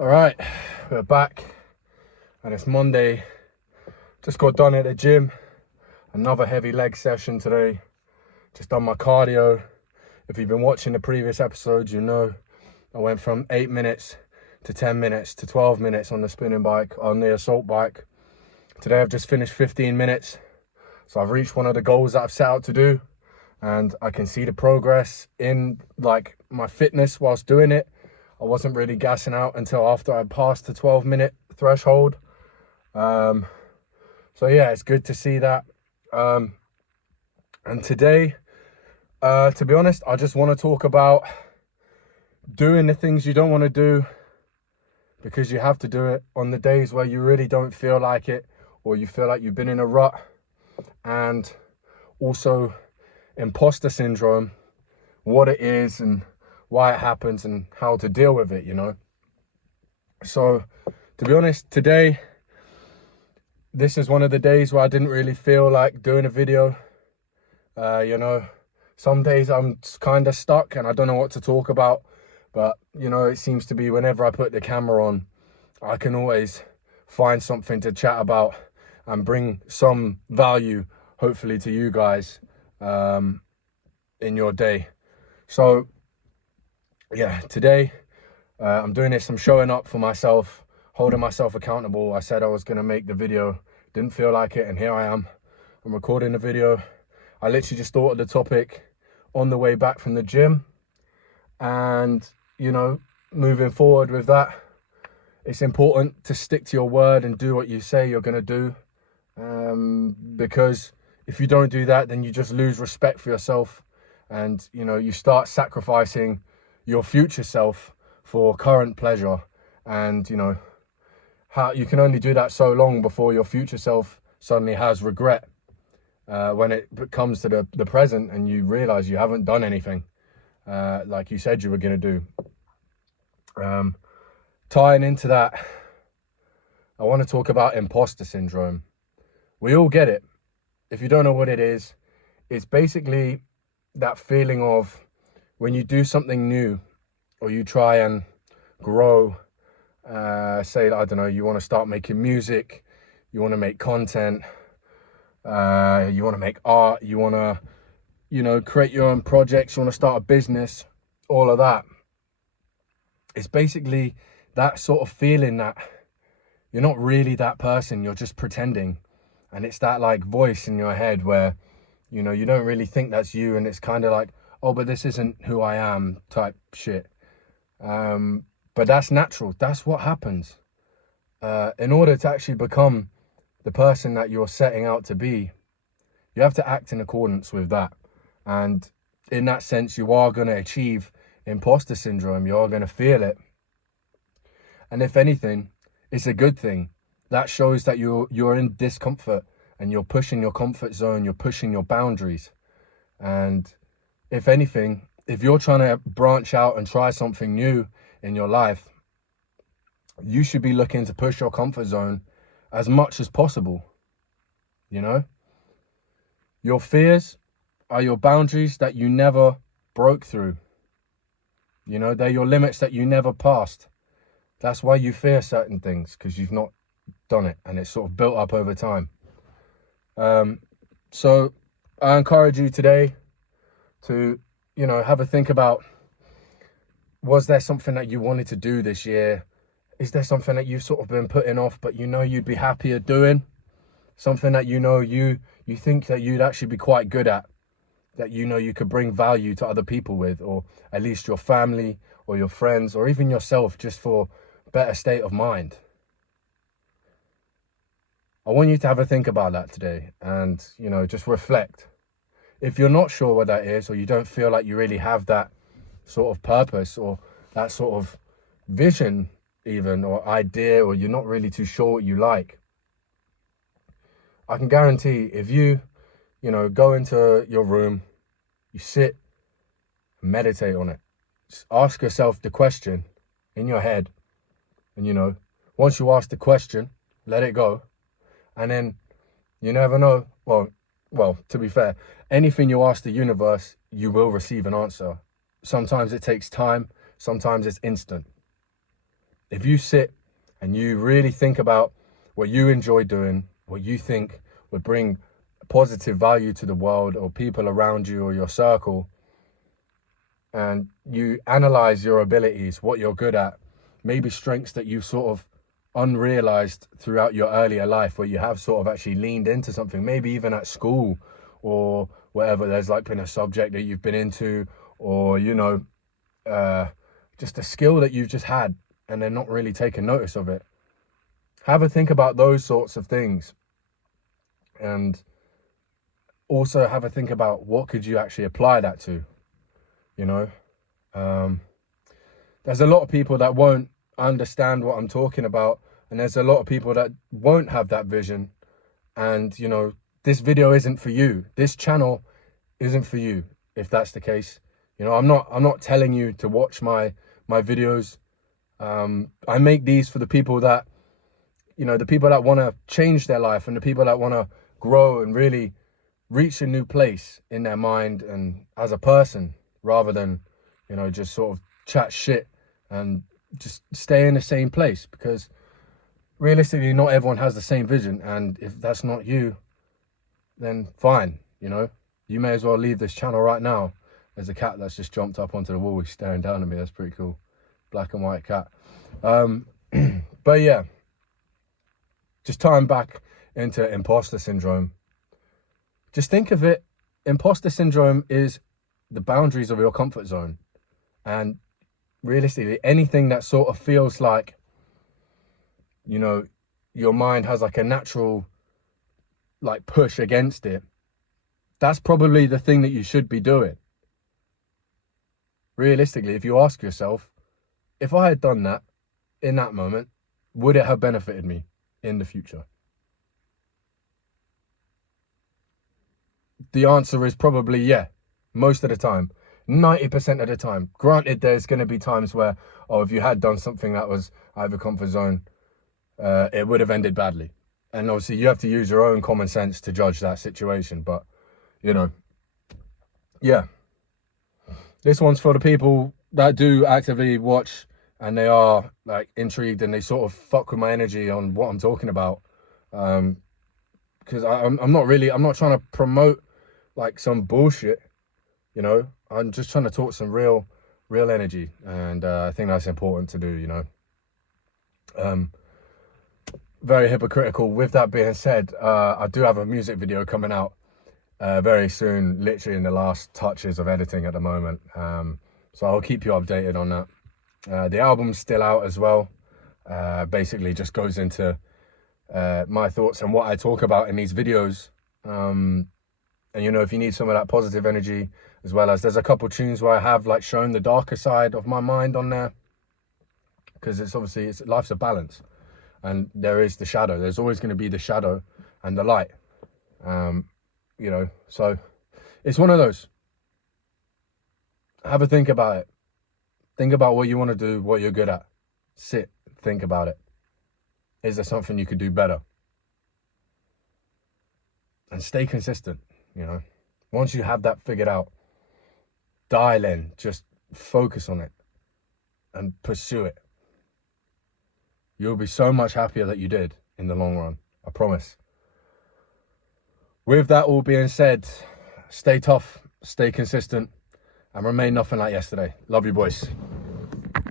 All right, we're back and it's Monday. Just got done at the gym. Another heavy leg session today. Just done my cardio. If you've been watching the previous episodes, you know I went from 8 minutes to 10 minutes to 12 minutes on the spinning bike, on the assault bike. Today I've just finished 15 minutes. So I've reached one of the goals that I've set out to do, and I can see the progress in like my fitness whilst doing it. I wasn't really gassing out until after I passed the 12-minute threshold. So yeah, it's good to see that. And today, to be honest, I just want to talk about doing the things you don't want to do because you have to do it on the days where you really don't feel like it, or you feel like you've been in a rut. And also imposter syndrome, what it is and why it happens and how to deal with it, you know. So to be honest, today, this is one of the days where I didn't really feel like doing a video. You know, some days I'm kind of stuck and I don't know what to talk about, but you know, it seems to be whenever I put the camera on, I can always find something to chat about and bring some value, hopefully, to you guys in your day. So yeah, today I'm doing this. I'm showing up for myself, holding myself accountable. I said I was going to make the video, didn't feel like it, and here I am. I'm recording the video. I literally just thought of the topic on the way back from the gym, and you know, moving forward with that, it's important to stick to your word and do what you say you're going to do, because if you don't do that, then you just lose respect for yourself, and you know, you start sacrificing your future self for current pleasure. And you know, how you can only do that so long before your future self suddenly has regret when it comes to the present and you realize you haven't done anything like you said you were going to do. Tying into that, I want to talk about imposter syndrome. We all get it. If you don't know what it is, it's basically that feeling of when you do something new or you try and grow, say, I don't know, you want to start making music, you want to make content, you want to make art, you want to, you know, create your own projects, you want to start a business, all of that. It's basically that sort of feeling that you're not really that person, you're just pretending. And it's that like voice in your head where, you know, you don't really think that's you, and it's kind of like, oh, but this isn't who I am type shit. But that's natural. That's what happens. In order to actually become the person that you're setting out to be, you have to act in accordance with that. And in that sense, you are going to achieve imposter syndrome. You are going to feel it. And if anything, it's a good thing. That shows that you're in discomfort and you're pushing your comfort zone. You're pushing your boundaries. And if anything, if you're trying to branch out and try something new in your life, you should be looking to push your comfort zone as much as possible. You know, your fears are your boundaries that you never broke through. You know, they're your limits that you never passed. That's why you fear certain things, because you've not done it and it's sort of built up over time. So I encourage you today to, you know, have a think about, was there something that you wanted to do this year? Is there something that you've sort of been putting off, but you know you'd be happier doing? Something that you know you think that you'd actually be quite good at, that you know you could bring value to other people with, or at least your family or your friends, or even yourself, just for better state of mind. I want you to have a think about that today and, you know, just reflect. If you're not sure what that is, or you don't feel like you really have that sort of purpose or that sort of vision even, or idea, or you're not really too sure what you like, I can guarantee if you know, go into your room, you sit and meditate on it, just ask yourself the question in your head, and you know, once you ask the question, let it go, and then you never know, well, to be fair, anything you ask the universe, you will receive an answer. Sometimes it takes time, sometimes it's instant. If you sit and you really think about what you enjoy doing, what you think would bring positive value to the world or people around you or your circle, and you analyze your abilities, what you're good at, maybe strengths that you sort of unrealized throughout your earlier life, where you have sort of actually leaned into something, maybe even at school or whatever, there's like been a subject that you've been into, or, you know, just a skill that you've just had and they're not really taking notice of it. Have a think about those sorts of things. And also have a think about what could you actually apply that to, you know. There's a lot of people that won't understand what I'm talking about, and there's a lot of people that won't have that vision. And, you know, this video isn't for you. This channel isn't for you, if that's the case. You know, I'm not telling you to watch my videos. I make these for the people that, you know, the people that want to change their life and the people that want to grow and really reach a new place in their mind and as a person, rather than, you know, just sort of chat shit and just stay in the same place. Because realistically, not everyone has the same vision, and if that's not you, then fine, you know, you may as well leave this channel right now. There's a cat that's just jumped up onto the wall, he's staring down at me. That's pretty cool. Black and white cat. But yeah, just tying back into imposter syndrome, just think of it, imposter syndrome is the boundaries of your comfort zone. And realistically, anything that sort of feels like, you know, your mind has like a natural like push against it, that's probably the thing that you should be doing. Realistically, if you ask yourself, if I had done that in that moment, would it have benefited me in the future? The answer is probably yeah, most of the time, 90% of the time. Granted, there's going to be times where, oh, if you had done something that was out of your comfort zone, it would have ended badly. And obviously you have to use your own common sense to judge that situation. But, you know, yeah. This one's for the people that do actively watch and they are like intrigued and they sort of fuck with my energy on what I'm talking about. Because I'm not trying to promote like some bullshit, you know. I'm just trying to talk some real energy, and I think that's important to do, you know. Very hypocritical. With that being said, I do have a music video coming out very soon, literally in the last touches of editing at the moment. So I'll keep you updated on that. The album's still out as well. Basically just goes into my thoughts and what I talk about in these videos. And, you know, if you need some of that positive energy, as well as there's a couple tunes where I have like shown the darker side of my mind on there, because it's obviously, life's a balance, and there is the shadow. There's always going to be the shadow and the light. You know, so it's one of those. Have a think about it. Think about what you want to do, what you're good at. Sit, think about it. Is there something you could do better? And stay consistent, you know. Once you have that figured out, dial in, just focus on it and pursue it. You'll be so much happier that you did in the long run, I promise. With that all being said, stay tough, stay consistent, and remain nothing like yesterday. Love you, boys.